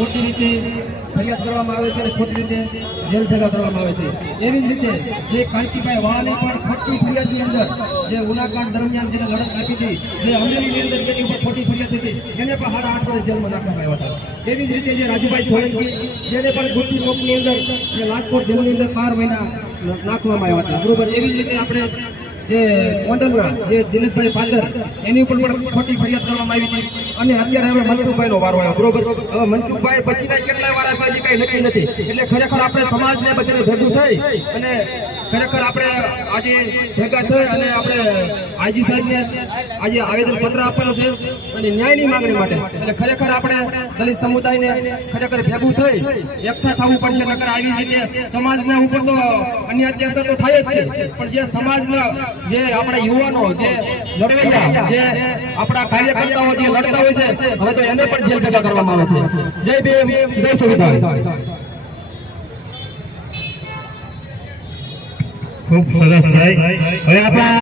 ખોટી રીતે ફરિયાદ કરવામાં આવે છે અને ખોટી રીતે જેલ સજા કરવામાં આવે છે। એવી જ રીતે જે કાંતિભાઈ વાળાની પણ ખોટી ફરિયાદની અંદર જે ઉનાકાંડ દરમિયાન જેને લડત આપી હતી, જે અમરેલીની અંદર જેની ઉપર ખોટી ફરિયાદ હતી, એને પણ 8.5 વર્ષ જેલમાં નાખવામાં આવ્યા હતા। એવી જ રીતે જે રાજુભાઈ સોલંકી જેને પણ ખોટી ચોકની અંદર જે રાજકોટ જેલની અંદર 12 મહિના નાખવામાં આવ્યા હતા, બરોબર। એવી જ રીતે આપણે જે ગોંડલના જે દિનેશભાઈ પાદર એની ઉપર પણ ખોટી ફરિયાદ કરવામાં આવી હતી અને અત્યારે હવે મનસુખભાઈનો વારો આવ્યો, બરોબર। હવે મનસુખભાઈ પછીના કેટલા વાર આવ્યા હજી કઈ નક્કી નથી, એટલે ખરેખર આપણે સમાજને બધાને ભેગું થઈ અને ખરેખર આપણે આજે ભેગા થઈ અને આપણે આઈજી સાહેબને આજે આવેદન પત્ર આપવાનું છે અને ન્યાયની માંગણી માટે, એટલે ખરેખર આપણે દલિત સમુદાયને ખરેખર ભેગું થઈ એકઠા થવું પડશે, નકર આવી રીતે સમાજના ઉપર તો અન્ય અત્યાચાર તો થાય જ છે, પણ જે સમાજના જે આપણા યુવાનો જે લડવૈયા જે આપણા કાર્યકર્તાઓ જે લડતા હોય છે, હવે તો એને પણ જેલ ભેગા કરવામાં આવે છે। જય ભીમ, જય સંવિધાન। ખૂબ સરસ ભાઈ। હવે આપણા